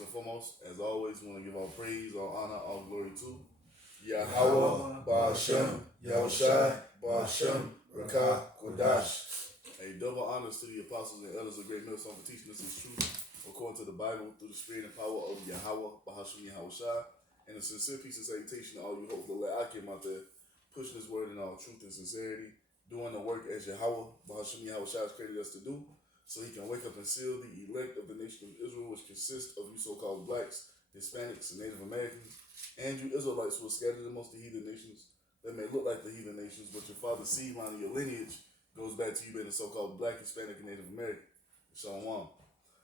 first and foremost, as always, we want to give all praise, all honor, all glory to Yahweh, Ba'ashem, Yahushai, Ba'ashem, Rakah, Kodash. A double honors to the apostles and elders of Great Millstone for teaching us this truth according to the Bible through the spirit and power of Yahweh, Ba'ashem, Yahushai. And a sincere peace and salutation to all you hopeful Akim out there, pushing this word in all truth and sincerity, doing the work as Yahweh, Ba'ashem, Yahushai has created us to do, so he can wake up and seal the elect of the nation of Israel, which consists of you so-called blacks, Hispanics, and Native Americans, and you Israelites who are scattered amongst the heathen nations that may look like the heathen nations, but your father's seed line of your lineage goes back to you being a so-called black, Hispanic, and Native American. Shalom.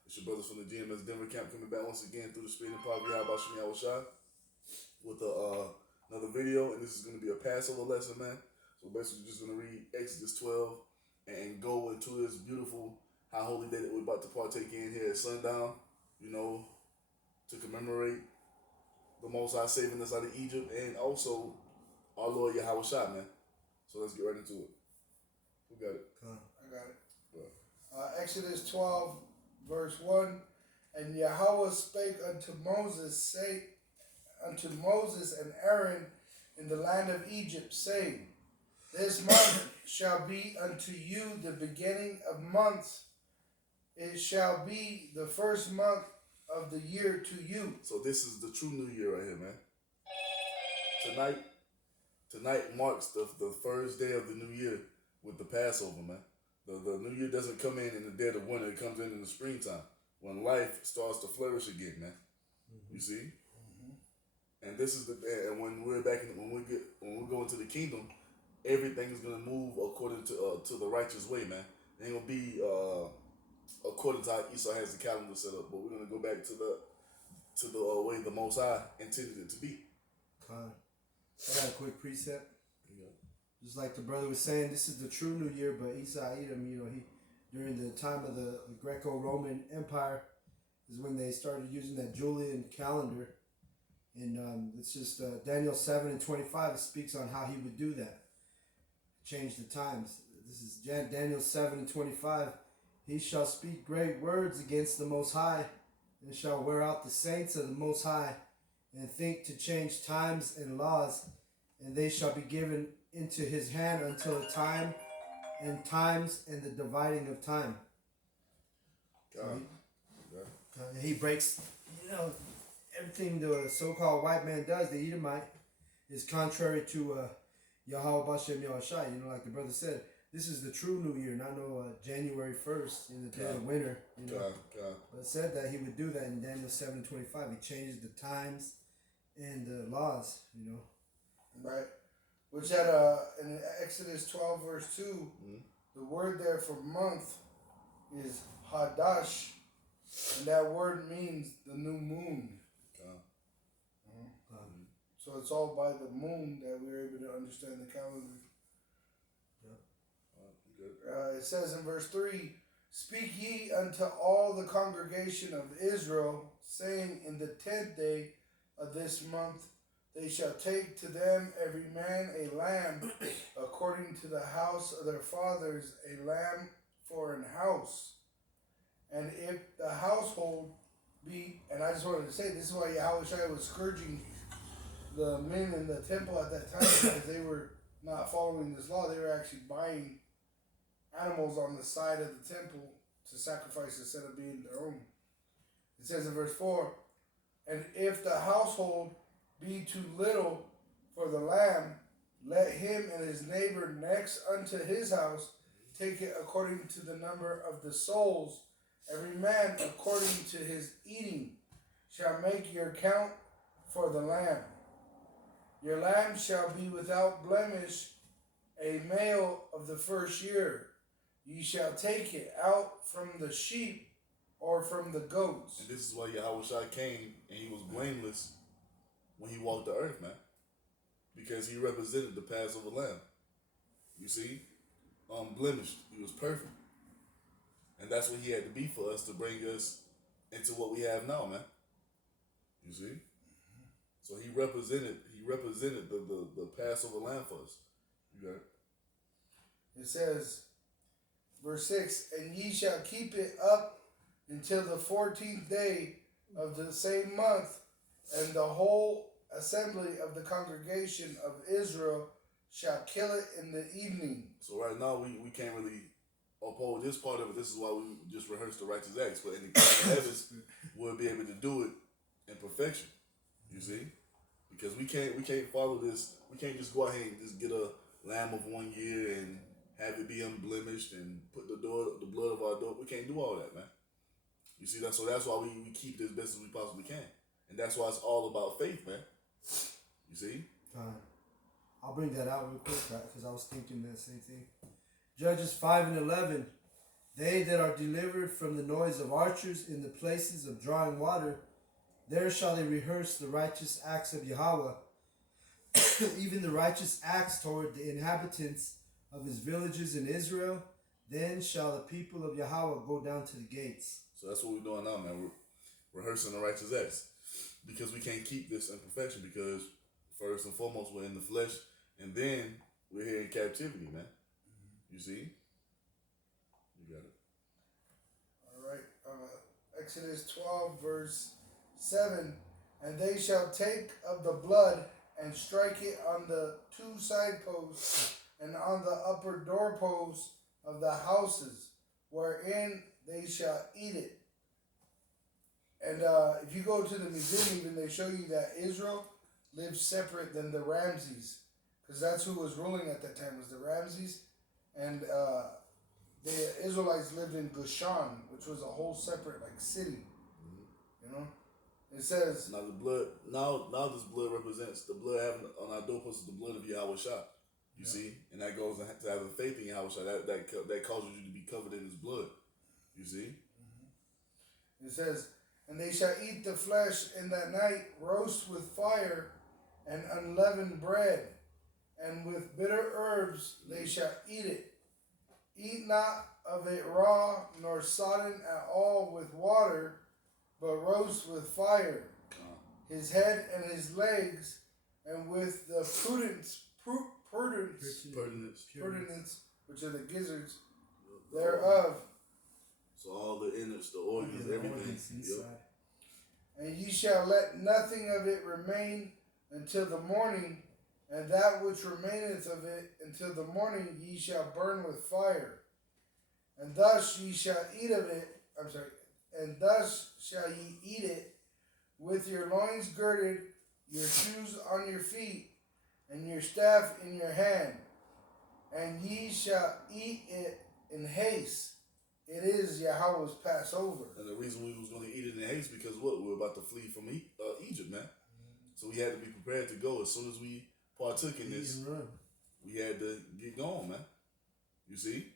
It's your brothers from the GMS Denver camp coming back once again through the spirit and power of Yahweh Shem Yahushai with another video, and this is going to be a Passover lesson, man. So basically, just going to read Exodus 12 and go into this beautiful high holy day that we're about to partake in here at sundown, you know, to commemorate the Most High saving us out of Egypt and also our Lord Yahweh Shah, man. So let's get right into it. Who got it? I got it. Exodus 12, verse 1. And Yahweh spake unto Moses, and Aaron in the land of Egypt, saying, This month shall be unto you the beginning of months. It shall be the first month of the year to you. So this is the true New Year right here, man. Tonight marks the first day of the New Year with the Passover, man. The New Year doesn't come in the dead of winter; it comes in the springtime when life starts to flourish again, man. Mm-hmm. You see, and this is and when we're back when we go into the kingdom, everything is gonna move according to the righteous way, man. It ain't gonna be according to how Esau has the calendar set up, but we're gonna go back to the way the Most High intended it to be. I got a quick precept. Yeah. Just like the brother was saying, this is the true New Year, but Esau Edom, he during the time of the Greco-Roman Empire is when they started using that Julian calendar, and it's just Daniel 7:25. It speaks on how he would do that, change the times. This is Daniel 7:25. He shall speak great words against the Most High, and shall wear out the saints of the Most High, and think to change times and laws, and they shall be given into his hand until the time and times and the dividing of time. So he breaks, everything the so-called white man does, the Edomite, is contrary to Yahweh Bashem Yahushai. Like the brother said, this is the true New Year, not no January 1st in the dead of winter. But it said that he would do that in Daniel 7:25. He changes the times and the laws, Right. Which in Exodus 12, verse 2, the word there for month is Hadash, and that word means the new moon. So it's all by the moon that we're able to understand the calendar. It says in verse 3, Speak ye unto all the congregation of Israel, saying, In the 10th day of this month they shall take to them every man a lamb, according to the house of their fathers, a lamb for an house. And if the household be, and I just wanted to say, this is why Yahushua was scourging the men in the temple at that time, because they were not following this law. They were actually buying animals on the side of the temple to sacrifice instead of being their own. It says in verse 4, And if the household be too little for the lamb, let him and his neighbor next unto his house take it according to the number of the souls. Every man according to his eating shall make your count for the lamb. Your lamb shall be without blemish, a male of the first year. Ye shall take it out from the sheep or from the goats. And this is why Yahushua came and he was blameless when he walked the earth, man. Because he represented the Passover lamb. You see? Unblemished. He was perfect. And that's what he had to be for us to bring us into what we have now, man. You see? So he represented the Passover lamb for us. You got it? It says, verse 6, And ye shall keep it up until the 14th day of the same month, and the whole assembly of the congregation of Israel shall kill it in the evening. So right now we can't really uphold this part of it. This is why we just rehearse the righteous acts. But in the kingdom of heavens, we'll be able to do it in perfection. You see? Because we can't follow this. We can't just go ahead and just get a lamb of 1 year and have it be unblemished and put the blood of our door. We can't do all that, man. You see, that's why we keep this best as we possibly can. And that's why it's all about faith, man. You see? I'll bring that out real quick because I was thinking that same thing. Judges 5:11. They that are delivered from the noise of archers in the places of drawing water, there shall they rehearse the righteous acts of Yahweh, even the righteous acts toward the inhabitants of his villages in Israel. Then shall the people of Yahweh go down to the gates. So that's what we're doing now, man. We're rehearsing the righteous acts. Because we can't keep this in perfection, because first and foremost we're in the flesh, and then we're here in captivity, man. You see? You got it. All right. Exodus 12, verse 7. And they shall take of the blood and strike it on the 2 side posts and on the upper doorposts of the houses, wherein they shall eat it. And if you go to the museum, even they show you that Israel lived separate than the Ramses, because that's who was ruling at that time, was the Ramses, and the Israelites lived in Gushan, which was a whole separate city. You know, it says now the blood. Now this blood represents the blood having on our doorposts is the blood of Yahweh Shah. You see, and that goes to having faith in Yahweh Shah. That causes you to be covered in His blood. You see. It says, and they shall eat the flesh in that night, roast with fire and unleavened bread, and with bitter herbs they shall eat it. Eat not of it raw, nor sodden at all with water, but roast with fire, his head and his legs, and with the pudence, which are the gizzards thereof. So all the innards, the organs, everything. Inside. And ye shall let nothing of it remain until the morning, and that which remaineth of it until the morning ye shall burn with fire. And thus ye shall eat of it, and thus shall ye eat it with your loins girded, your shoes on your feet, and your staff in your hand. And ye shall eat it in haste. It is Yahweh's Passover. And the reason we was going to eat it in haste because what? We were about to flee from Egypt, man. So we had to be prepared to go. As soon as we partook in this, we had to get going, man. You see?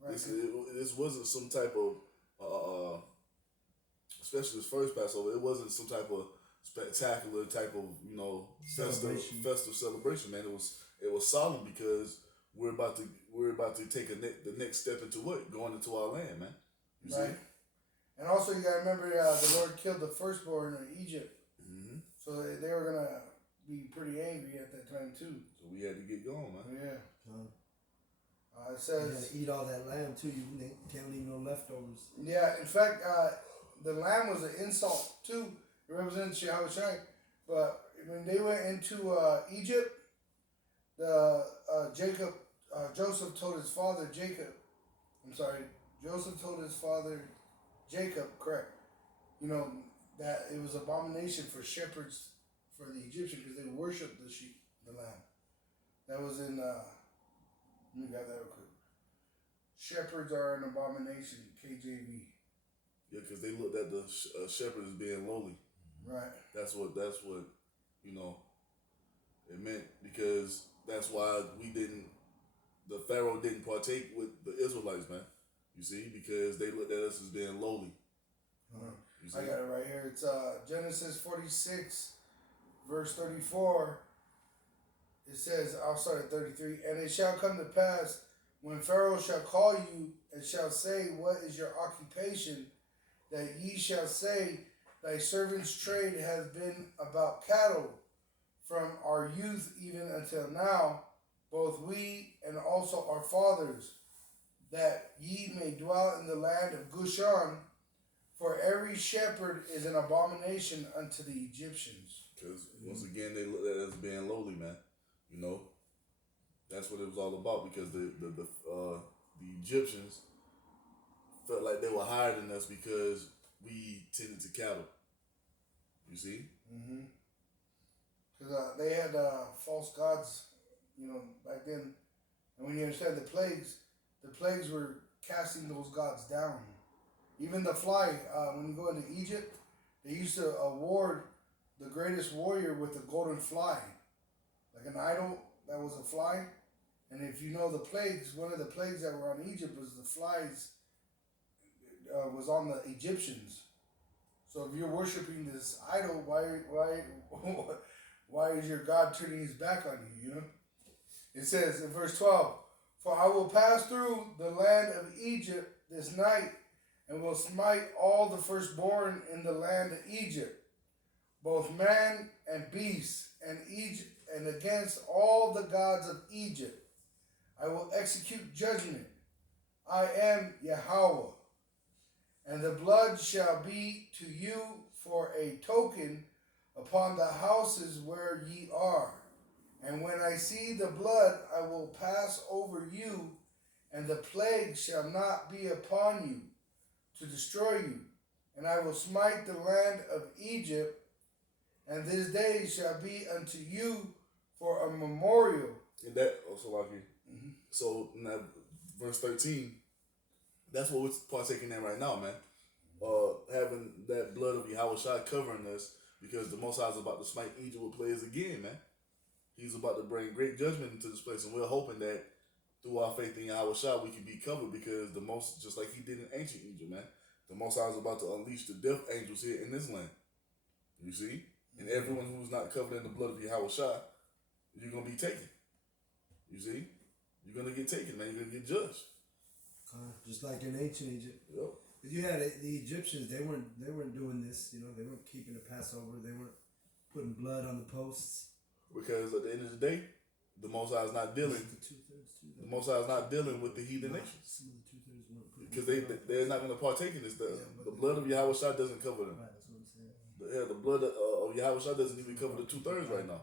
Right. This wasn't some type of, especially this first Passover, it wasn't some type of spectacular type of, festive celebration, man. It was solemn because we're about to take the next step into what? Going into our land, man. You right. See? And also you got to remember the Lord killed the firstborn in Egypt. Mm-hmm. So they were going to be pretty angry at that time too. So we had to get going, man. Yeah. It You says... gotta eat all that lamb too. You can't leave no leftovers. Yeah, in fact, the lamb was an insult too. It represents Yahweh Shai. But when they went into Egypt, Joseph told his father Jacob, correct, that it was abomination for shepherds, for the Egyptians, because they worshipped the sheep, the lamb. That was in, let me grab that real quick. Shepherds are an abomination, KJV. Yeah, because they looked at the shepherd as being lowly. Right. That's what it meant, because that's why the Pharaoh didn't partake with the Israelites, man. You see, because they looked at us as being lowly. I got it right here. It's Genesis 46, verse 34. It says, I'll start at 33. And it shall come to pass, when Pharaoh shall call you and shall say, what is your occupation? That ye shall say, thy servant's trade has been about cattle, from our youth even until now, both we and also our fathers, that ye may dwell in the land of Gushan, For every shepherd is an abomination unto the Egyptians. Because once again, they look at it as being lowly, man. You know, that's what it was all about. Because the Egyptians felt like they were higher than us because we tended to cattle. You see? Mm-hmm. Because they had false gods, back then. And when you understand the plagues were casting those gods down. Even the fly, when you go into Egypt, they used to award the greatest warrior with a golden fly. Like an idol that was a fly. And if you know the plagues, one of the plagues that were on Egypt was the flies was on the Egyptians. So if you're worshiping this idol, why is your God turning his back on you, It says in verse 12, For I will pass through the land of Egypt this night, and will smite all the firstborn in the land of Egypt, both man and beast, and against all the gods of Egypt. I will execute judgment. I am Yahweh. And the blood shall be to you for a token upon the houses where ye are. And when I see the blood, I will pass over you, and the plague shall not be upon you to destroy you. And I will smite the land of Egypt, and this day shall be unto you for a memorial. And that also like you. Mm-hmm. So in that verse 13, that's what we're partaking in right now, man. Having that blood of Yahweh covering us, because the Most High is about to smite Egypt with plagues again, man. He's about to bring great judgment into this place, and we're hoping that through our faith in Yahweh we can be covered, because just like he did in ancient Egypt, man, the Most High is about to unleash the death angels here in this land. You see? And everyone who's not covered in the blood of Yahweh you're going to be taken. You see? You're going to get taken, man. You're going to get judged. Just like in ancient Egypt. Yep. You had the Egyptians, they weren't doing this, they weren't keeping the Passover, they weren't putting blood on the posts. Because at the end of the day, the Most High is not dealing. The Most High is not dealing with the heathen nations. Some of the 2/3 weren't putting. Because they're not going to partake in this. The blood of Yahweh doesn't cover them. Right, that's what I'm saying. The blood of Yahweh doesn't even cover the 2/3 right now.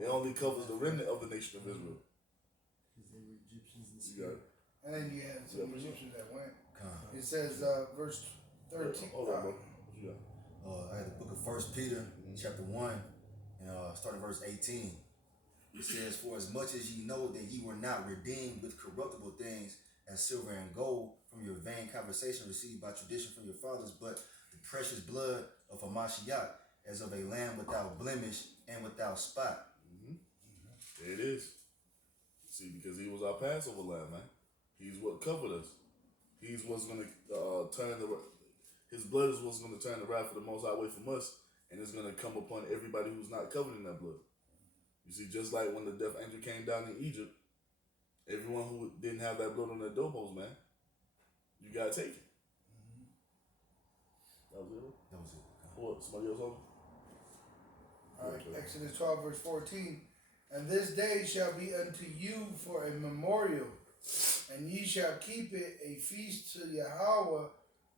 It only covers the remnant of the nation of Israel. Because they were Egyptians in You got it. And then you had some Egyptians that went. It says, verse 13. Hold on, bro. What you got? I had the book of 1 Peter, chapter 1, and starting verse 18. It says, For as much as ye know that ye were not redeemed with corruptible things as silver and gold from your vain conversation received by tradition from your fathers, but the precious blood of a Mashiach, as of a lamb without blemish and without spot. Mm-hmm. There it is. See, because he was our Passover lamb, man. He's what covered us. He's what's going to his blood is what's going to turn the wrath of the Most High away from us, and it's going to come upon everybody who's not covered in that blood. You see, just like when the death angel came down in Egypt, everyone who didn't have that blood on their doorpost, man, you got to take it. Mm-hmm. That was it? That was it. What? Somebody else on? All right, Exodus 12, verse 14. And this day shall be unto you for a memorial, and ye shall keep it a feast to Yahweh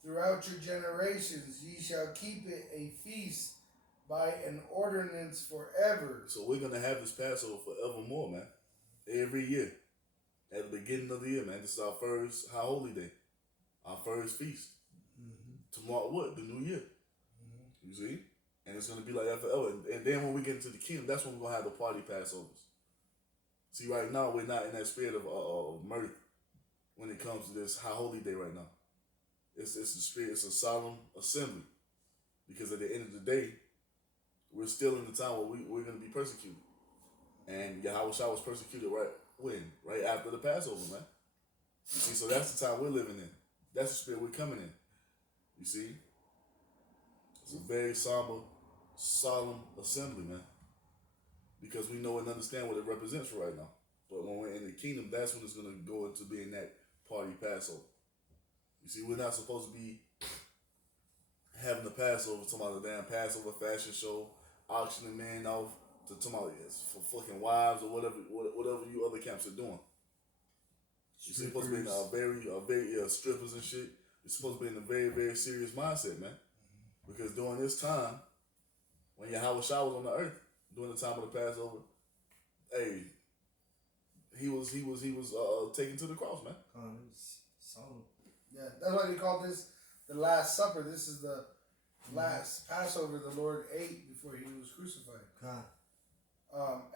throughout your generations. Ye shall keep it a feast by an ordinance forever. So we're going to have this Passover forevermore, man. Every year. At the beginning of the year, man. This is our first High Holy Day. Our first feast. Mm-hmm. Tomorrow, what? The new year. Mm-hmm. You see? And it's going to be like that forever. And then when we get into the kingdom, that's when we're going to have the party Passovers. See, right now, we're not in that spirit of mirth when it comes to this High Holy Day right now. It's the spirit, it's a solemn assembly. Because at the end of the day, we're still in the time where we're going to be persecuted. And Yahweh was persecuted right after the Passover, man. You see, so that's the time we're living in. That's the spirit we're coming in. You see? It's a very solemn assembly, man. Because we know and understand what it represents for right now. But when we're in the kingdom, that's when it's going to go into being that party Passover. You see, we're not supposed to be having the Passover, talking about the damn Passover fashion show, auctioning men off, to talking about for fucking wives or whatever you other camps are doing. You see, supposed to be a very strippers and shit. It's supposed to be in a very, very serious mindset, man. Because during this time, when Yahweh Shah was on the earth, during the time of the Passover, hey, he was taken to the cross, man. Solemn. Yeah, that's why they call this the Last Supper. This is the last Passover the Lord ate before he was crucified.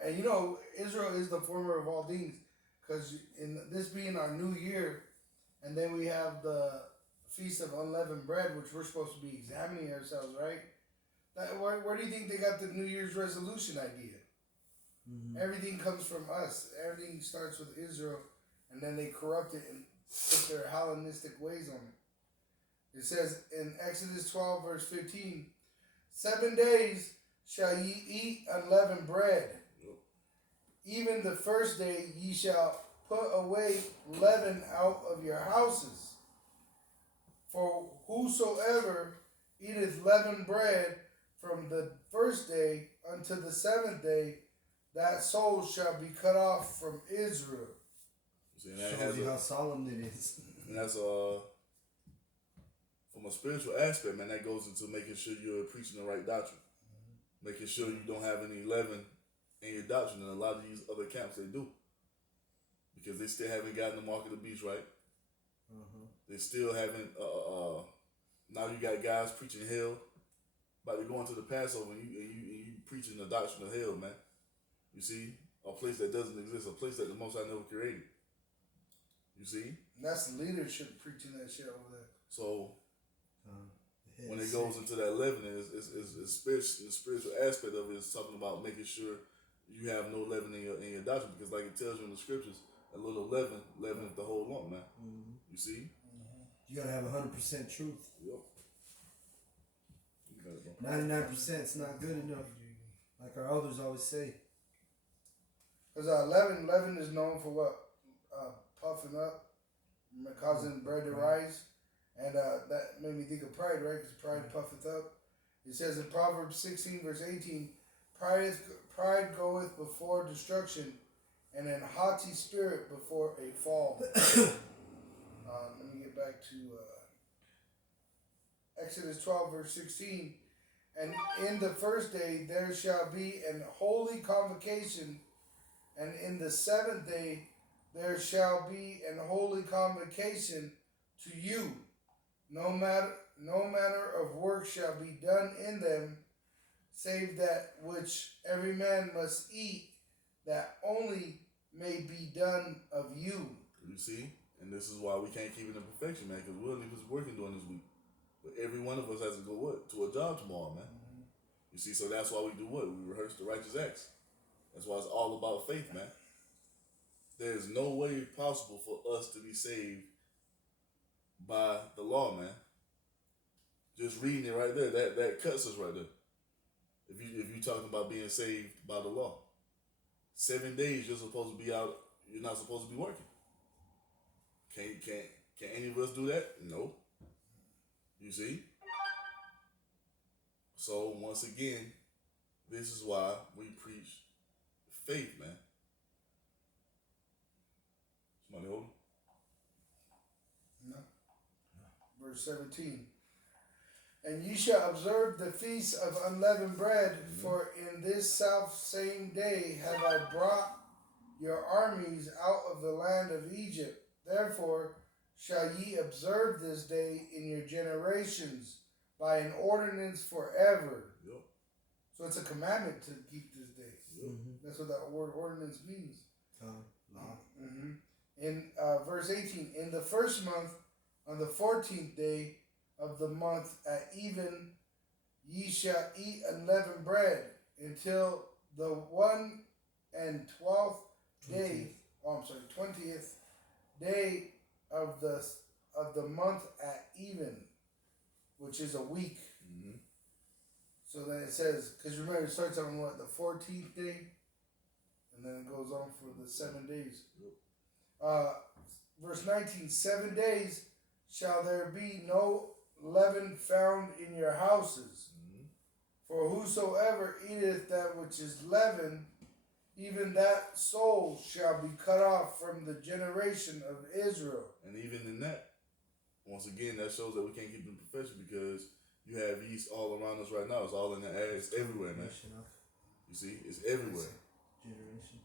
And you know, Israel is the former of all things, because in this being our new year, and then we have the Feast of Unleavened Bread, which we're supposed to be examining ourselves, right? Where do you think they got the New Year's resolution idea? Mm-hmm. Everything comes from us. Everything starts with Israel, and then they corrupt it and put their Hellenistic ways on it. It says in Exodus 12, verse 15, 7 days shall ye eat unleavened bread. Even the first day ye shall put away leaven out of your houses. For whosoever eateth leavened bread from the first day unto the 7th day, that soul shall be cut off from Israel. See, that shows you how solemn it is. And that's from a spiritual aspect, man. That goes into making sure you're preaching the right doctrine, making sure you don't have any leaven in your doctrine. And a lot of these other camps, they do, because they still haven't gotten the mark of the beast right. They still haven't. Now you got guys preaching hell, about to go into the Passover, and you preaching the doctrine of hell, man. You see, a place that doesn't exist, a place that the Most High never created. You see, and that's the leadership preaching that shit over there. So when it goes into that leavening, it's spiritual. The spiritual aspect of it is talking about making sure you have no leaven in your doctrine, because like it tells you in the scriptures, a little leaven leaveneth the whole lump, man. You see. You gotta have 100% truth. Yep. 99% is not good enough, like our elders always say. Because leaven is known for what? Puffing up, causing bread to rise. And that made me think of pride, right? Because pride puffeth up. It says in Proverbs 16, verse 18, pride goeth before destruction, and an haughty spirit before a fall. Let me get back to Exodus 12, verse 16. And in the first day there shall be an holy convocation, and in the 7th day there shall be an holy convocation to you. No manner of work shall be done in them, save that which every man must eat, that only may be done of you. You see? And this is why we can't keep it in perfection, man, because we'll was working during this week. But every one of us has to go what? To a job tomorrow, man. You see, so that's why we do what? We rehearse the righteous acts. That's why it's all about faith, man. There is no way possible for us to be saved by the law, man. Just reading it right there, that cuts us right there. If you talking about being saved by the law, 7 days you're supposed to be out. You're not supposed to be working. Can any of us do that? No. You see? So once again, this is why we preach faith, man. Somebody hold No. Verse 17. And ye shall observe the feast of unleavened bread, for in this self same day have I brought your armies out of the land of Egypt. Therefore shall ye observe this day in your generations by an ordinance forever. Yep. So it's a commandment to keep this day. Yep. That's what that word ordinance means. In verse 18, in the first month, on the 14th day of the month at even, ye shall eat unleavened bread until the 20th day of the month at even, which is a week. So then it says, because remember it starts on what, the 14th day, and then it goes on for the 7 days. Verse 19, 7 days shall there be no leaven found in your houses. For whosoever eateth that which is leavened, even that soul shall be cut off from the generation of Israel. And even in that, once again, that shows that we can't keep it in perfection because you have yeast all around us right now. It's all in the air. It's everywhere, man. You see, it's everywhere. Generation.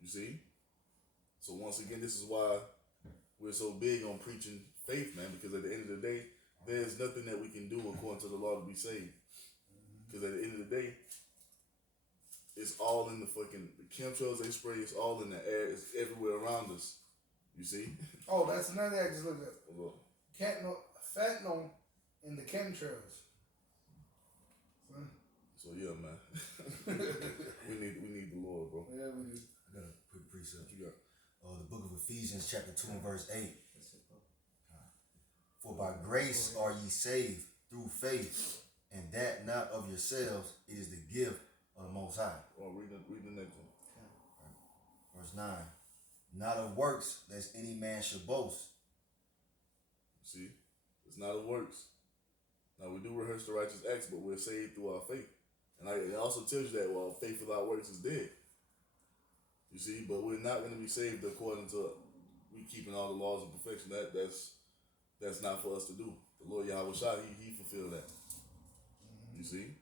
You see. So once again, this is why we're so big on preaching faith, man. Because at the end of the day, there's nothing that we can do according to the law to be saved. Because at the end of the day, it's all in the chemtrails they spray. It's all in the air. It's everywhere around us. You see? Oh, that's another thing I just looked at. Look. Fentanyl in the chemtrails. So yeah, man. we need the Lord, bro. Yeah, we do. I got a quick precept. What you got? The book of Ephesians, chapter 2 and verse 8. For by grace are ye saved through faith, and that not of yourselves, it is the gift of the Most High. Oh, read the next one. Verse 9. Not of works, lest any man should boast. See? It's not of works. Now, we do rehearse the righteous acts, but we're saved through our faith. And it also tells you that, well, faith without works is dead. You see? But we're not going to be saved according to we keeping all the laws of perfection. That's not for us to do. The Lord Yahweh Shai, he fulfilled that. You see?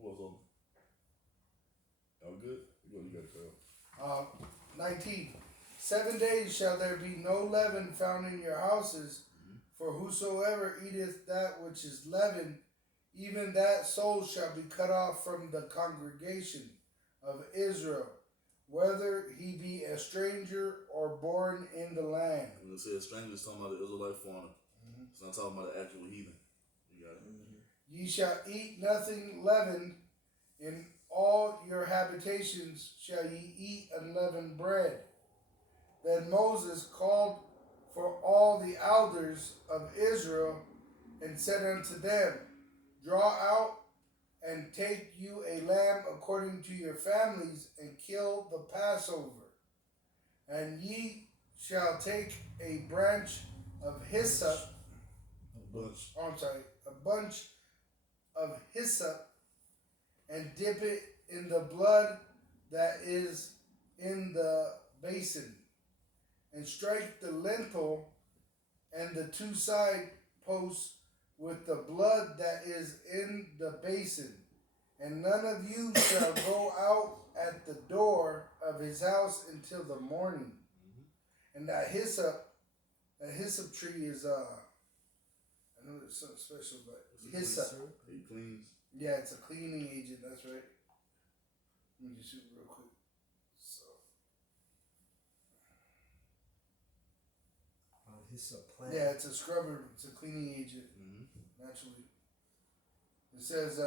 Who else on? Y'all good? You got to carry on. 19. 7 days shall there be no leaven found in your houses, for whosoever eateth that which is leavened, even that soul shall be cut off from the congregation of Israel, whether he be a stranger or born in the land. When it says stranger, it's talking about the Israelite foreigner. It's not talking about the actual heathen. You got it? Ye shall eat nothing leavened. In all your habitations shall ye eat unleavened bread. Then Moses called for all the elders of Israel and said unto them, Draw out and take you a lamb according to your families, and kill the Passover. And ye shall take a branch of hyssop, a bunch of hyssop, and dip it in the blood that is in the basin, and strike the lintel and the two side posts with the blood that is in the basin. And none of you shall go out at the door of his house until the morning. And that hyssop tree is I know it's something special, but hyssop. It cleans. Yeah, it's a cleaning agent. That's right. Let me just shoot real quick. So. Hyssop plant. Yeah, it's a scrubber. It's a cleaning agent. Naturally. It says,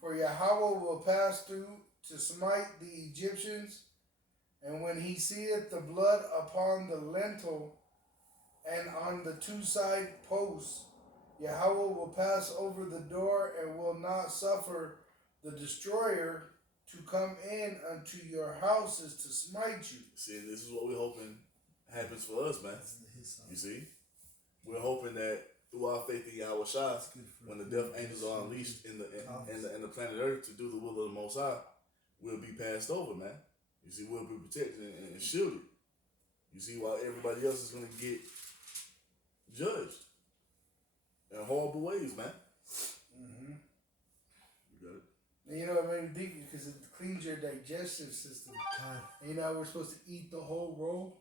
For Yahweh will pass through to smite the Egyptians, and when he seeth the blood upon the lintel and on the two side posts, Yahweh will pass over the door and will not suffer the destroyer to come in unto your houses to smite you. See, this is what we're hoping happens for us, man. You see? We're hoping that through our faith in Yahweh Shai, when the death angels are unleashed in the planet Earth to do the will of the Most High, we'll be passed over, man. You see, we'll be protected and shielded. You see, while everybody else is going to get judged in horrible ways, man. You got it. And you know what made me think? Because it cleans your digestive system. And you know how we're supposed to eat the whole roll?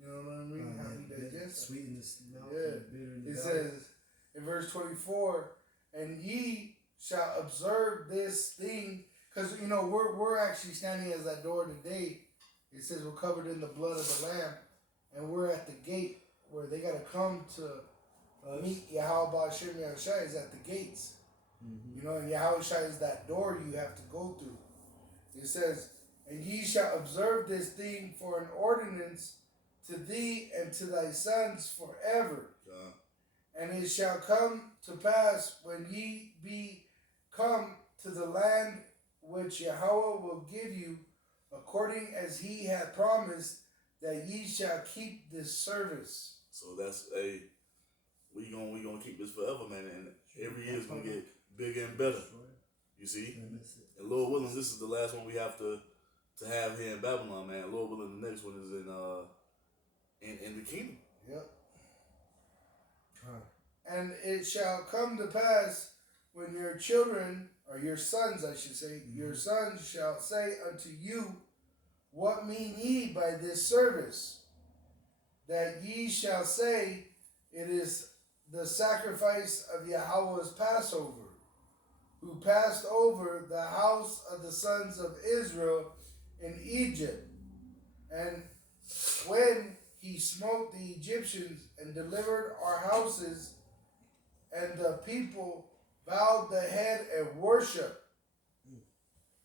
You know what I mean? How you digest sweet in the mouth. Yeah. It says in verse 24, and ye shall observe this thing, because you know we're actually standing as that door today. It says we're covered in the blood of the Lamb, and we're at the gate where they gotta come to meet Yahweh Ba'Shem Yahushai is at the gates. You know, and Yahushai is that door you have to go through. It says, and ye shall observe this thing for an ordinance to thee and to thy sons forever. And it shall come to pass when ye be come to the land which Yahweh will give you, according as he hath promised, that ye shall keep this service. So that's we gonna keep this forever, man, and every year is gonna get bigger and better. You see, and Lord willing, this is the last one we have to have here in Babylon, man. Lord willing, the next one is in kingdom. Yep. Huh. And it shall come to pass when your children, or your sons, I should say, your sons shall say unto you, what mean ye by this service? That ye shall say, it is the sacrifice of Yahweh's Passover, who passed over the house of the sons of Israel in Egypt. And when he smote the Egyptians and delivered our houses, and the people bowed the head and worshiped.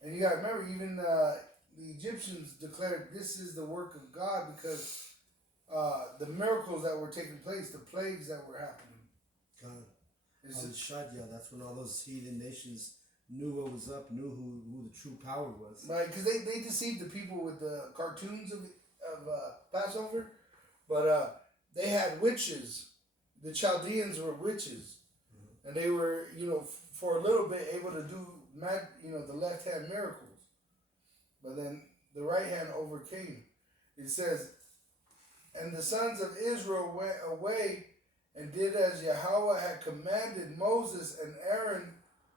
And you got to remember, even the Egyptians declared this is the work of God, because the miracles that were taking place, the plagues that were happening. God. It's Al-Shadia, that's when all those heathen nations knew what was up, knew who the true power was. right, because they deceived the people with the cartoons of Passover, but they had witches. The Chaldeans were witches, and they were, for a little bit able to do, the left hand miracles, but then the right hand overcame. It says, and the sons of Israel went away and did as Yahweh had commanded Moses and Aaron,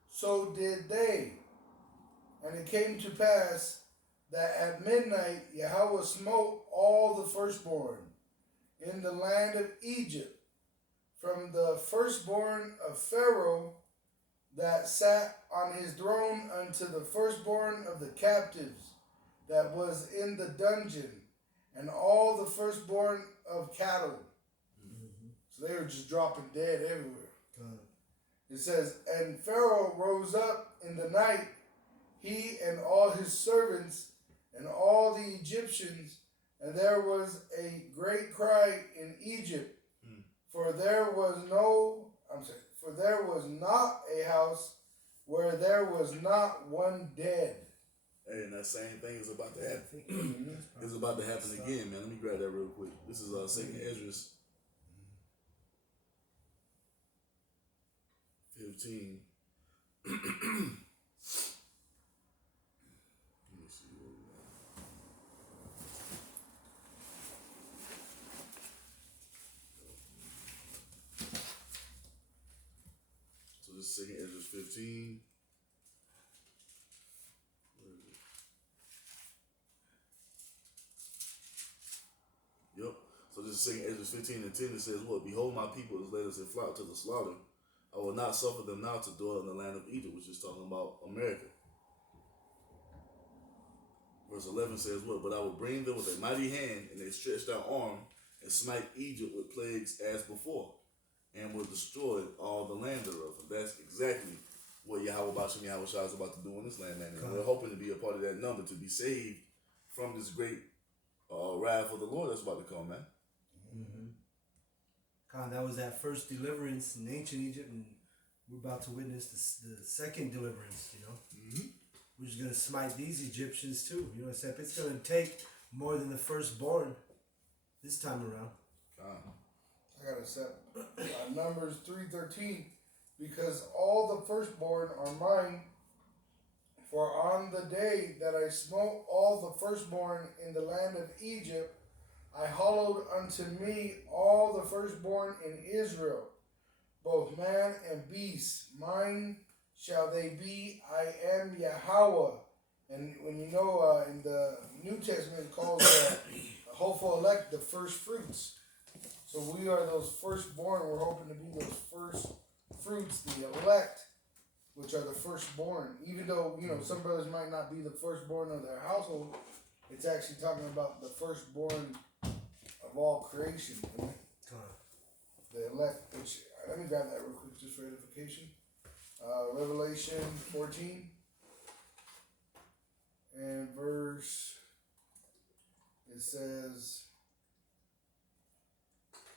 so did they. And it came to pass that at midnight Yahweh smote all the firstborn in the land of Egypt, from the firstborn of Pharaoh that sat on his throne unto the firstborn of the captives that was in the dungeon, and all the firstborn of cattle. So they were just dropping dead everywhere. It says, and Pharaoh rose up in the night, he and all his servants and all the Egyptians, and there was a great cry in Egypt, for there was not a house where there was not one dead. Hey, and that same thing is about to happen. It's about to happen again, man. Let me grab that real quick. This is 2nd Ezra 15. Let me see where we at. So this is 2nd Ezra 15. Where is it? Yep. So this is 2nd Ezra 15 and 10. It says, what? Behold, my people is led as a flock to the slaughter. I will not suffer them now to dwell in the land of Egypt, which is talking about America. Verse 11 says what? But I will bring them with a mighty hand and a stretched out arm, and smite Egypt with plagues as before, and will destroy all the land thereof. And that's exactly what Yahweh Bashem Yahweh Shah is about to do in this land, man. And we're hoping to be a part of that number, to be saved from this great wrath of the Lord that's about to come, man. God, that was that first deliverance in ancient Egypt, and we're about to witness the second deliverance, We're just going to smite these Egyptians too, except it's going to take more than the firstborn this time around. I got to set Numbers 3:13, because all the firstborn are mine. For on the day that I smote all the firstborn in the land of Egypt, I hallowed unto me all the firstborn in Israel, both man and beast. Mine shall they be. I am Yahweh. And when in the New Testament, it calls the hopeful elect the first fruits. So we are those firstborn. We're hoping to be those first fruits, the elect, which are the firstborn. Even though, some brothers might not be the firstborn of their household, it's actually talking about the firstborn of all creation. The elect, which, let me grab that real quick just for edification. Revelation 14 and it says,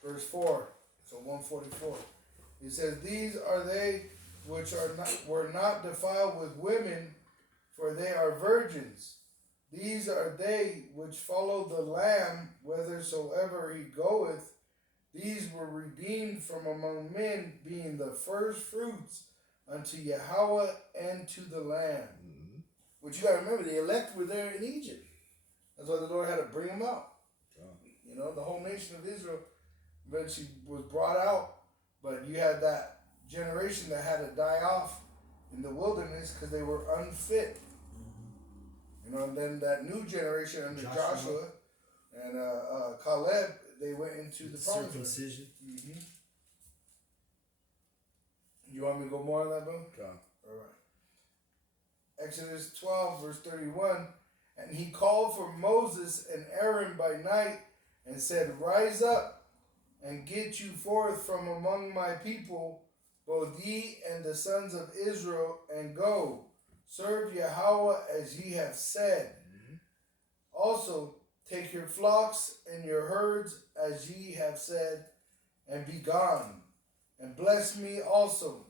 verse 4, so 144. It says, these are they which were not defiled with women, for they are virgins. These are they which follow the Lamb whithersoever he goeth. These were redeemed from among men, being the first fruits unto Yahweh and to the Lamb. Which you got to remember, the elect were there in Egypt. That's why the Lord had to bring them out. You know, the whole nation of Israel eventually was brought out, but you had that generation that had to die off in the wilderness because they were unfit. You know, and then that new generation under Joshua and Caleb, they went into the promised land. Circumcision. Mm-hmm. You want me to go more on that, bro? Okay. All right. Exodus 12, verse 31. And he called for Moses and Aaron by night and said, Rise up and get you forth from among my people, both ye and the sons of Israel, and go. Serve Yahweh as ye have said. Also, take your flocks and your herds as ye have said, and be gone. And bless me also.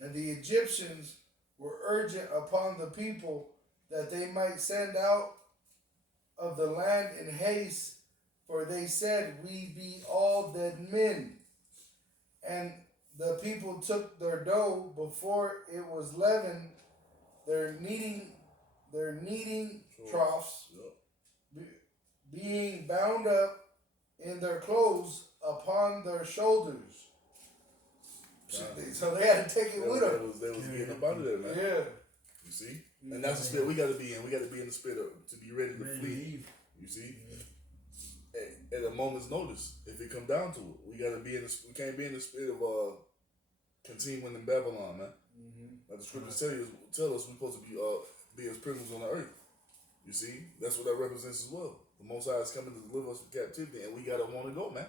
And the Egyptians were urgent upon the people that they might send out of the land in haste, for they said, We be all dead men. And the people took their dough before it was leavened, their kneading troughs, being bound up in their clothes upon their shoulders. So they had to take it with them. They was getting up out of there, man. Yeah. You see? And that's the spirit we got to be in. We got to be in the spirit to be ready to flee. You see? At a moment's notice, if it come down to it, we got to be in. We can't be in the spirit of continuing in Babylon, man. Like the scriptures tell us we're supposed to be as prisoners on the earth. You see? That's what that represents as well. The Most High is coming to deliver us from captivity, and we gotta want to go, man.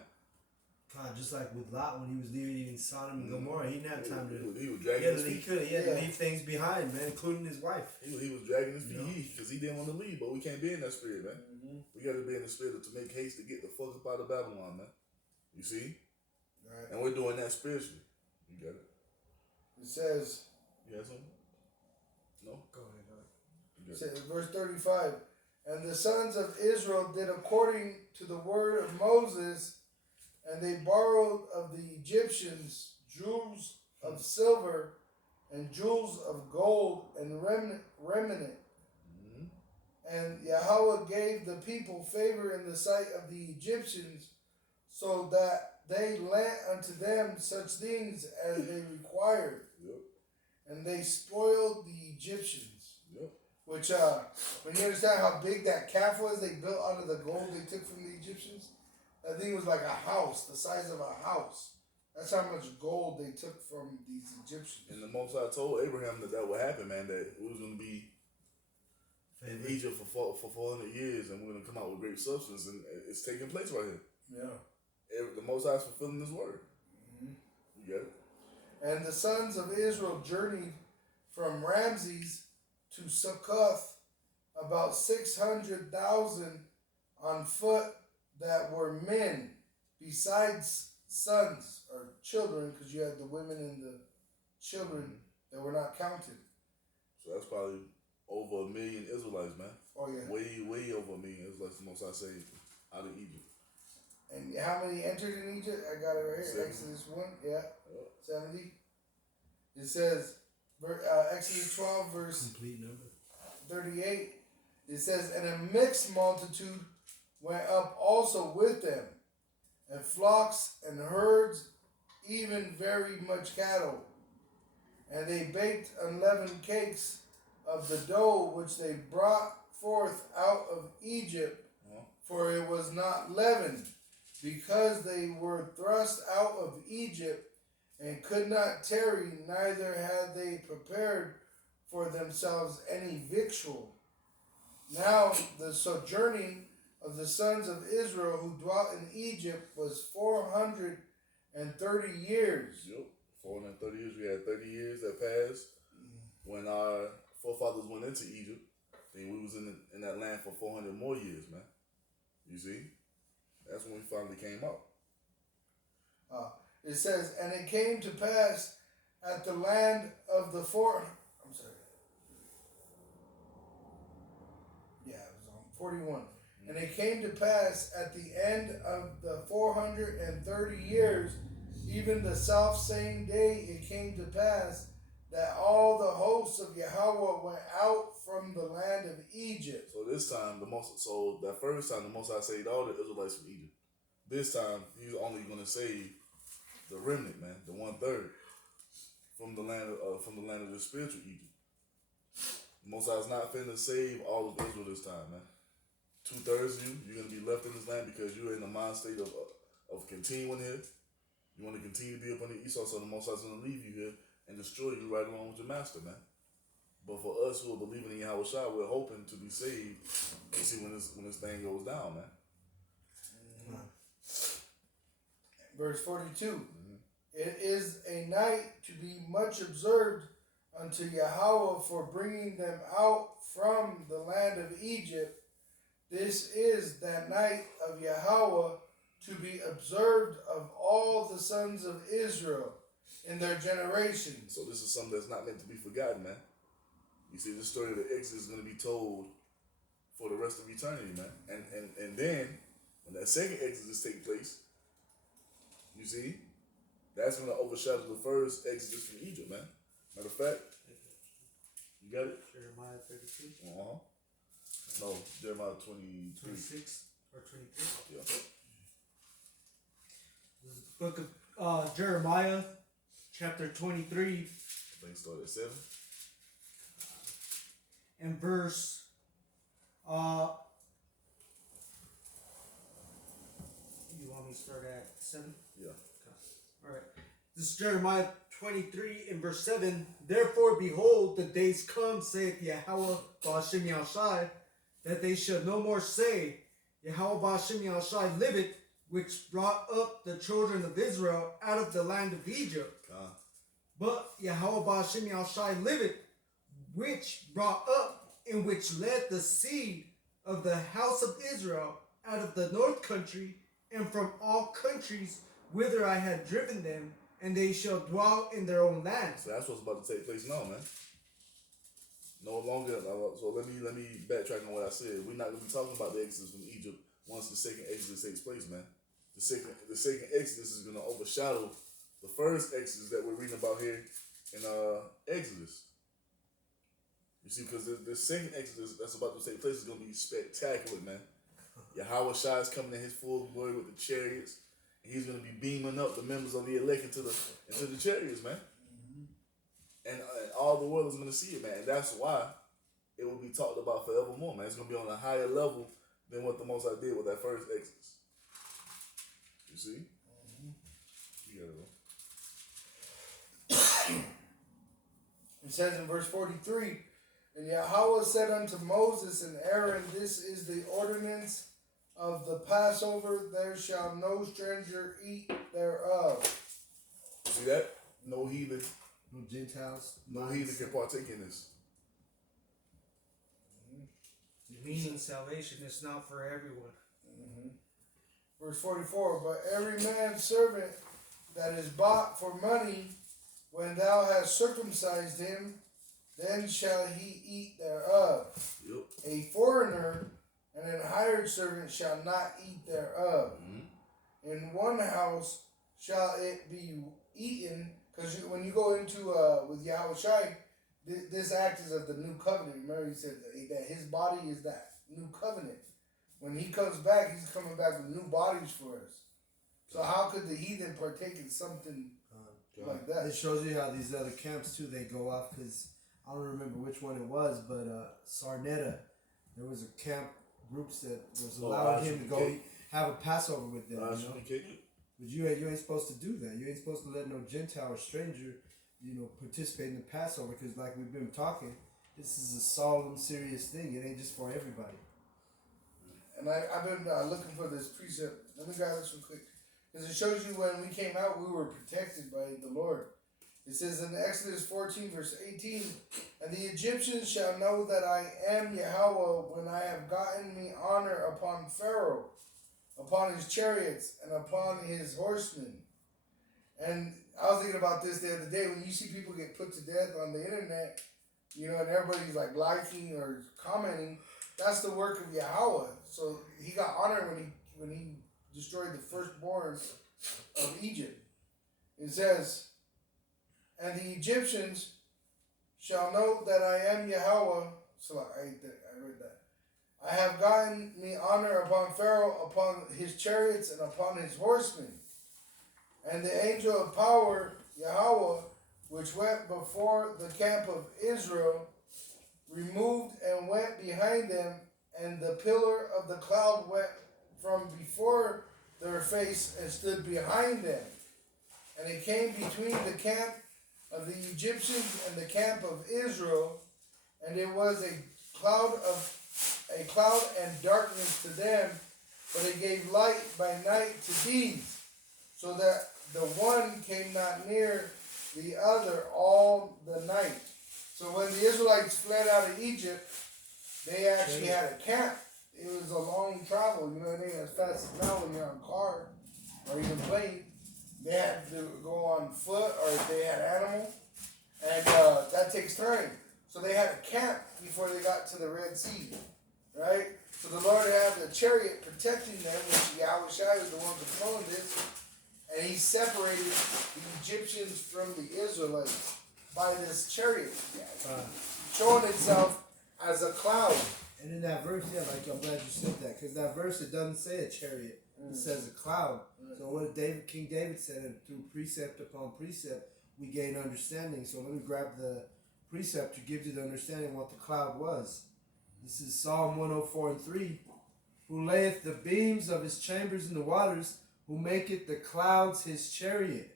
God, just like with Lot when he was leaving Sodom and Gomorrah, he didn't have time to. He was dragging his feet. He had to leave things behind, man, including his wife. He was dragging his feet because he didn't want to leave, but we can't be in that spirit, man. We got to be in the spirit to make haste to get the fuck up out of Babylon, man. You see? Right. And we're doing that spiritually. You got it? It says, You have something? No? Go ahead. It says, verse 35, and the sons of Israel did according to the word of Moses, and they borrowed of the Egyptians jewels of silver and jewels of gold and remnant. And Yahweh gave the people favor in the sight of the Egyptians, so that they lent unto them such things as they required. And they spoiled the Egyptians. Which, when you understand how big that calf was they built out of the gold they took from the Egyptians, that thing was like a house, the size of a house. That's how much gold they took from these Egyptians. And the Most High told Abraham that would happen, man, that we was going to be in Egypt for 400 years, and we're going to come out with great substance, and it's taking place right here. Yeah. The Most High is fulfilling His word. You got it? And the sons of Israel journeyed from Ramses to Succoth, about 600,000 on foot that were men, besides sons or children, because you had the women and the children that were not counted. So that's probably over 1 million Israelites, man. Oh yeah. Way over 1 million Israelites, the Most High saved out of Egypt. And how many entered in Egypt? I got it right here. 70. Exodus 1, 70. It says, Exodus 12, verse Complete number. 38. It says, and a mixed multitude went up also with them, and flocks and herds, even very much cattle. And they baked unleavened cakes of the dough which they brought forth out of Egypt, for it was not leavened, because they were thrust out of Egypt and could not tarry, neither had they prepared for themselves any victual. Now the sojourning of the sons of Israel who dwelt in Egypt was 430 years. 430 years. We had 30 years that passed when our forefathers went into Egypt. And we was in that land for 400 more years, man. You see? That's when we finally came out. It says, and it came to pass at the land of the it was on 41. And it came to pass at the end of the 430 years, even the self same day it came to pass, that all the hosts of Yahweh went out from the land of Egypt. So this time, that first time, the Most High saved all the Israelites from Egypt. this time he's only going to save the remnant, man, the 1/3 from the land of the spiritual Egypt. Most High is not finna save all of Israel this time, man. 2/3 of you're gonna be left in this land because you're in the mind state of continuing here. You want to continue to be up on the Esau, so the Most High is gonna leave you here and destroy you right along with your master, man. But for us who are believing in Yahweh Shai, we're hoping to be saved and see when this thing goes down, man. Verse 42. It is a night to be much observed unto Yahweh for bringing them out from the land of Egypt. This is that night of Yahweh to be observed of all the sons of Israel in their generations. So this is something that's not meant to be forgotten, man. You see, this story of the Exodus is going to be told for the rest of eternity, man. And then, when that second Exodus takes place, you see, that's going to overshadow the first Exodus from Egypt, man. Matter of fact, you got it? Jeremiah 32. No, Jeremiah 23. 26 or 23. Yeah. This is the book of Jeremiah, chapter 23. I think it started at 7. And verse you want me to start at 7? Yeah. All right. This is Jeremiah 23 in verse 7. Therefore, behold, the days come, saith Yahweh Ba'ashem Yahushai, that they shall no more say, Yahweh Ba'ashem Yahushai liveth, which brought up the children of Israel out of the land of Egypt. But Yahweh Ba'ashem Yahushai liveth, which brought up and which led the seed of the house of Israel out of the north country and from all countries whither I had driven them, and they shall dwell in their own land. So that's what's about to take place now, man. No longer. So let me backtrack on what I said. We're not gonna be talking about the Exodus from Egypt once the second Exodus takes place, man. The second Exodus is gonna overshadow the first Exodus that we're reading about here in Exodus. You see, because the second Exodus that's about to take place is gonna be spectacular, man. Yahweh Shai is coming in his full glory with the chariots. He's going to be beaming up the members of the elect into the chariots, man. And all the world is going to see it, man. And that's why it will be talked about forevermore, man. It's going to be on a higher level than what the Most High did with that first Exodus. You see? You gotta go. It says in verse 43, and Yahweh said unto Moses and Aaron, this is the ordinance of the Passover, there shall no stranger eat thereof. See that? No heathen. No Gentiles. No heathen can partake in this. Meaning salvation is not for everyone. Verse 44, but every man's servant that is bought for money, when thou hast circumcised him, then shall he eat thereof. Yep. A foreigner and an hired servant shall not eat thereof. In one house shall it be eaten, because when you go into with Yahweh Shai, this act is of the new covenant. Remember, he said that his body is that new covenant. When he comes back, he's coming back with new bodies for us. So how could the heathen partake in something like that? It shows you how these other camps too, they go off, because I don't remember which one it was, but Sarnetta, there was a camp groups that was allowing him to go have a Passover with them. But you ain't supposed to do that. You ain't supposed to let no Gentile or stranger, participate in the Passover, because like we've been talking, this is a solemn, serious thing. It ain't just for everybody. And I've been looking for this precept. Let me grab this real quick, because it shows you when we came out, we were protected by the Lord. It says in Exodus 14, verse 18, and the Egyptians shall know that I am Yahweh when I have gotten me honor upon Pharaoh, upon his chariots, and upon his horsemen. And I was thinking about this the other day, when you see people get put to death on the internet, and everybody's like liking or commenting, that's the work of Yahweh. So he got honor when he destroyed the firstborn of Egypt. It says, and the Egyptians shall know that I am Yahweh. So I read that. I have gotten me honor upon Pharaoh, upon his chariots, and upon his horsemen. And the angel of power, Yahweh, which went before the camp of Israel, removed and went behind them, and the pillar of the cloud went from before their face and stood behind them. And it came between the camp of the Egyptians and the camp of Israel, and it was a cloud and darkness to them, but it gave light by night to these, so that the one came not near the other all the night. So when the Israelites fled out of Egypt, they actually had a camp. It was a long travel, you know what I mean? As fast as now when you're on a car or even plane, they had to go on foot or if they had animal, and that takes time. So they had a camp before they got to the Red Sea, right? So the Lord had the chariot protecting them, which Yahweh Shai was the one controlling this, and he separated the Egyptians from the Israelites by this chariot, showing itself as a cloud. And in that verse, yeah, like I'm glad you said that, because that verse, it doesn't say a chariot. It says a cloud. So what King David said, and through precept upon precept, we gain understanding. So let me grab the precept to give you the understanding of what the cloud was. This is Psalm 104:3. Who layeth the beams of his chambers in the waters, who maketh the clouds his chariot.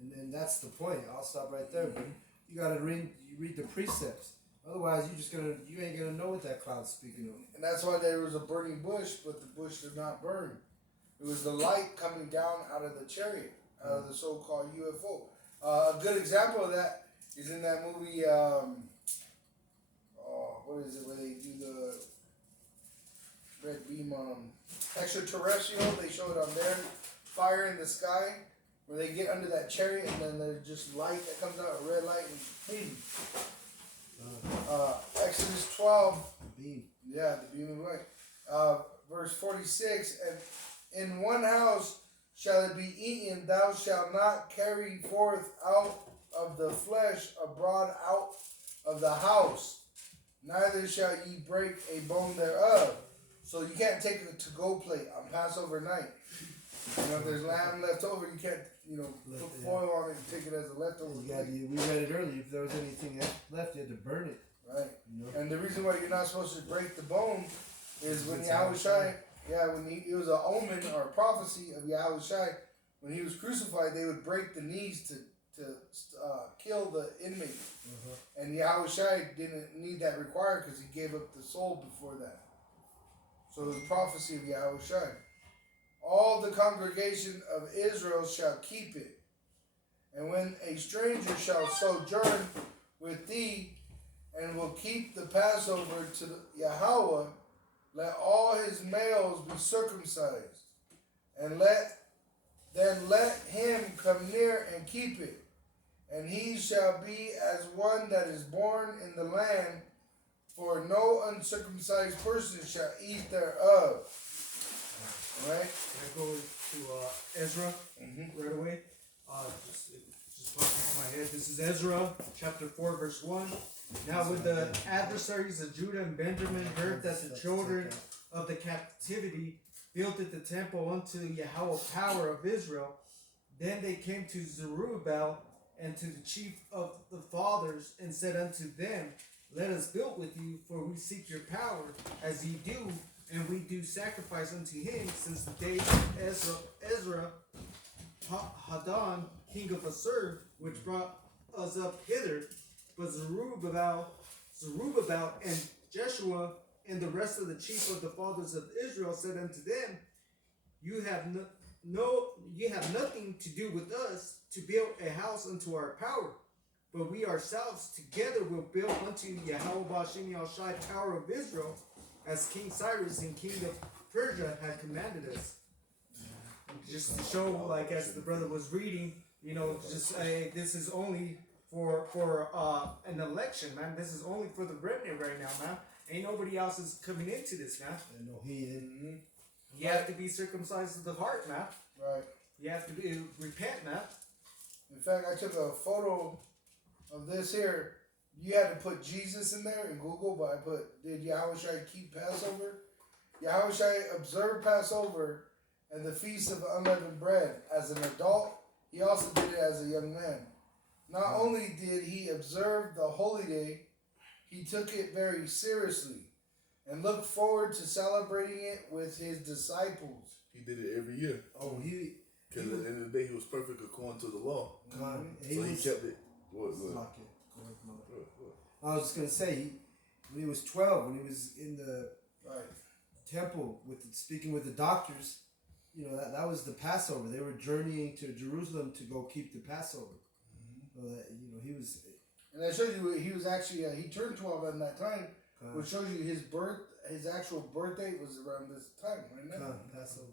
And that's the point. I'll stop right there. But you gotta read the precepts. Otherwise, you ain't gonna know what that cloud's speaking of. And that's why there was a burning bush, but the bush did not burn. It was the light coming down out of the chariot, out of the so-called UFO. A good example of that is in that movie. What is it? Where they do the red beam extraterrestrial? They show it on there. Fire in the sky, where they get under that chariot, and then there's just light that comes out, a red light, and boom. Exodus 12. The beam. Yeah, the beam of light. Verse 46, and in one house shall it be eaten, thou shalt not carry forth out of the flesh abroad out of the house, neither shall ye break a bone thereof. So you can't take a to-go plate on Passover night. You know, if there's lamb left over, you can't, put foil on it and take it as a leftover plate. We read it earlier. If there was anything left, you had to burn it. Right. And the reason why you're not supposed to break the bone is when Yahweh Shai, it was an omen or a prophecy of Yahweh Shai, when he was crucified, they would break the knees to kill the inmate. And Yahweh Shai didn't need that required because he gave up the soul before that. So it was a prophecy of Yahweh Shai. All the congregation of Israel shall keep it. And when a stranger shall sojourn with thee, and will keep the Passover to Yahweh, let all his males be circumcised, and let him come near and keep it, and he shall be as one that is born in the land, for no uncircumcised person shall eat thereof. All right? Can I go to Ezra right away? Just popped into my head. This is Ezra chapter 4 verse 1. Now when the adversaries of Judah and Benjamin heard that the children of the captivity builded the temple unto Yahweh power of Israel, then they came to Zerubbabel and to the chief of the fathers and said unto them, let us build with you, for we seek your power, as ye do, and we do sacrifice unto him since the days of Ezra Hadon, king of Assur, which brought us up hither. But Zerubbabel and Jeshua and the rest of the chief of the fathers of Israel said unto them, You have nothing to do with us to build a house unto our power, but we ourselves together will build unto Yahweh Ba'ashem Yahushai power of Israel, as King Cyrus and king of Persia had commanded us. Just to show, like as the brother was reading, this is only for an election, man. This is only for the remnant right now, man. Ain't nobody else is coming into this, man. No heathen. You have to be circumcised of the heart, man. Right. You have to repent, man. In fact, I took a photo of this here. you had to put Jesus in there in Google, but I put, did Yahushua keep Passover? Yahushua observed Passover and the Feast of Unleavened Bread as an adult. He also did it as a young man. Not only did he observe the holy day, he took it very seriously and looked forward to celebrating it with his disciples. He did it every year. Oh, Because at the end of the day, he was perfect according to the law. God, So he kept it. What? Lock it. Go ahead, mother. I was just gonna say, when he was 12, when he was in the temple speaking with the doctors, you know, that was the Passover. They were journeying to Jerusalem to go keep the Passover. You know, he was. And that shows you he was actually he turned 12 at that time, which shows you his actual birth date was around this time, right now. Passover.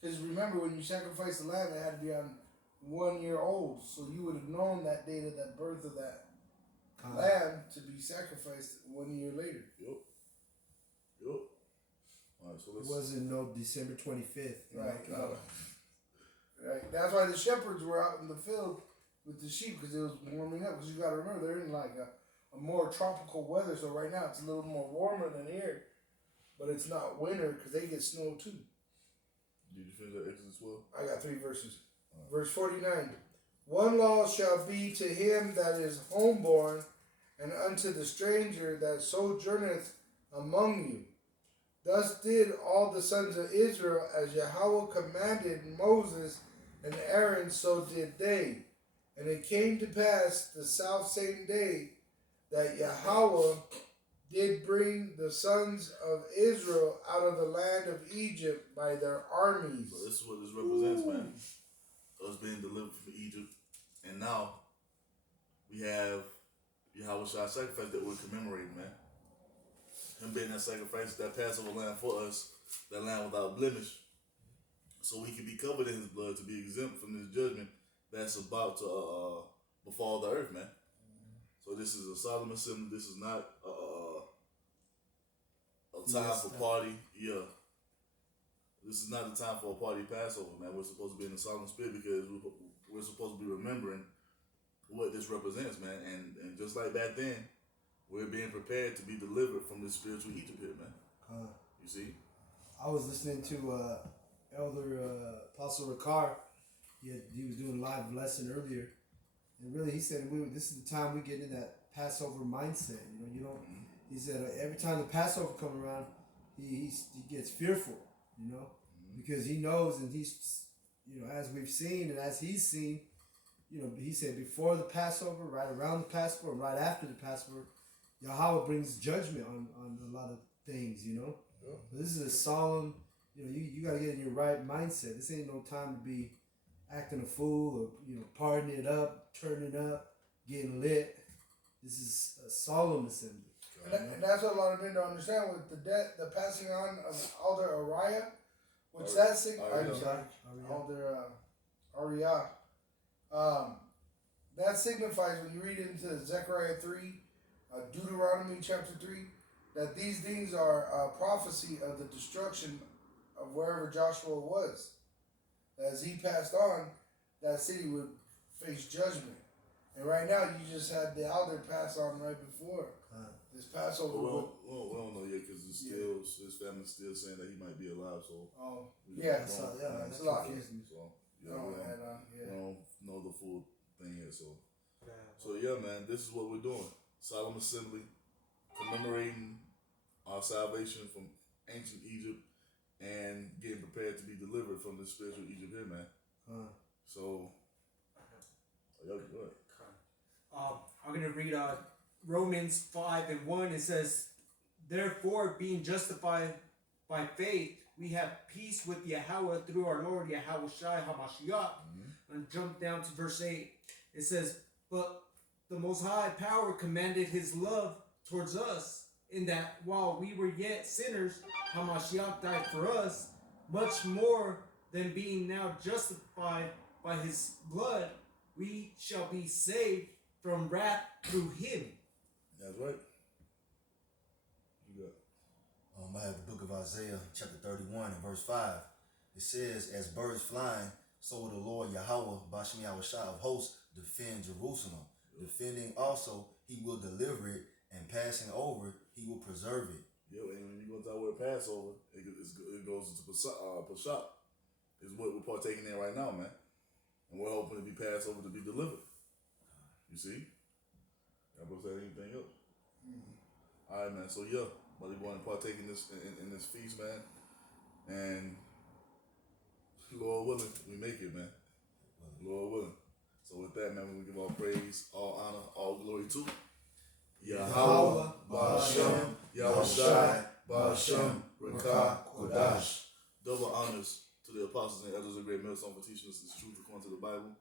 Because remember, when you sacrifice the lamb, it had to be on 1 year old, so you would have known that date of that birth of that lamb to be sacrificed 1 year later. Yup. All right, so it wasn't no December 25th. Right. Right. That's why the shepherds were out in the field with the sheep, because it was warming up. Because you got to remember, they're in like a more tropical weather. So right now it's a little more warmer than here, but it's not winter because they get snow too. Did you finish that Exodus 12? I got 3 verses. Verse 49. One law shall be to him that is homeborn, and unto the stranger that sojourneth among you. Thus did all the sons of Israel, as Yahweh commanded Moses and Aaron, so did they. And it came to pass the selfsame day that Yahweh did bring the sons of Israel out of the land of Egypt by their armies. So this is what this represents, man. Us being delivered from Egypt. And now we have Yahweh's sacrifice that we're commemorating, man. Him being that sacrifice, that Passover lamb for us, that lamb without blemish, so we can be covered in his blood, to be exempt from this judgment that's about to befall the earth, man. So this is a solemn assembly. This is not a time for party. Yeah. This is not the time for a party Passover, man. We're supposed to be in a solemn spirit because we're supposed to be remembering what this represents, man. And just like back then, we're being prepared to be delivered from this spiritual Egypt here, man. You see? I was listening to Elder Apostle Ricard. He was doing a live lesson earlier. And really, he said, this is the time we get in that Passover mindset. You know, he said every time the Passover comes around, he gets fearful, you know, because he knows, and he's, you know, as we've seen and as he's seen, you know, he said before the Passover, right around the Passover, and right after the Passover, Yahweh brings judgment on a lot of things, you know. Yeah. So this is a solemn, you know, you got to get in your right mindset. This ain't no time to be acting a fool or, you know, partying it up, turning up, getting lit. This is a solemn assembly. And that's what a lot of men don't understand with the passing on of Elder Uriah, which that signifies. Elder Uriah. That signifies, when you read into Zechariah 3, Deuteronomy chapter 3, that these things are a prophecy of the destruction of wherever Joshua was. As he passed on, that city would face judgment. And right now, you just had the elder pass on right before this Passover. Well, we don't know yet because his family's still saying that he might be alive. So it's a lot. We don't know the full thing yet. So yeah, man, this is what we're doing: solemn assembly, commemorating our salvation from ancient Egypt and getting prepared to be delivered from the spiritual Egypt here, man. So, go ahead. I'm going to read Romans 5:1. It says, therefore, being justified by faith, we have peace with Yahweh through our Lord Yahweh Shai HaMashiach. And jump down to verse 8. It says, but the Most High Power commanded his love towards us, in that while we were yet sinners, HaMashiach died for us. Much more than being now justified by his blood, we shall be saved from wrath through him. That's right. You got. I have the book of Isaiah, chapter 31, and verse 5. It says, as birds flying, so will the Lord Yahweh, Bashem Yahushua of hosts, defend Jerusalem. Defending also, he will deliver it, and passing over, he will preserve it. Yeah, and when you go to our word Passover, it goes into Pesach. Is what we're partaking in right now, man. And we're hoping to be Passover to be delivered. You see? Y'all both say anything else? All right, man. So yeah, but we want to partake in this in this feast, man. And Lord willing, we make it, man. Lord willing. So with that, man, we give all praise, all honor, all glory to Yahweh, Ba'ashem, Yahushai, Ba'ashem, Rakah, Kodash. Double honors to the apostles and elders of Great Millstone for teaching us this truth according to the Bible.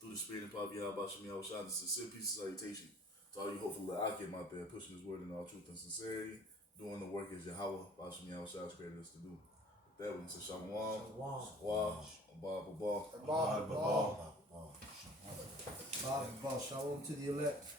Through the Spirit and power of Yahweh, Ba'ashem, Yahushai, and sincere peace and salutation to all you hopefully Akim out there pushing this word in all truth and sincerity, doing the work as Yahweh, Ba'ashem, Yahushai has created us to do. With that, we can say Shalom, Shalom, Abba, Abba. Shalom to the elect.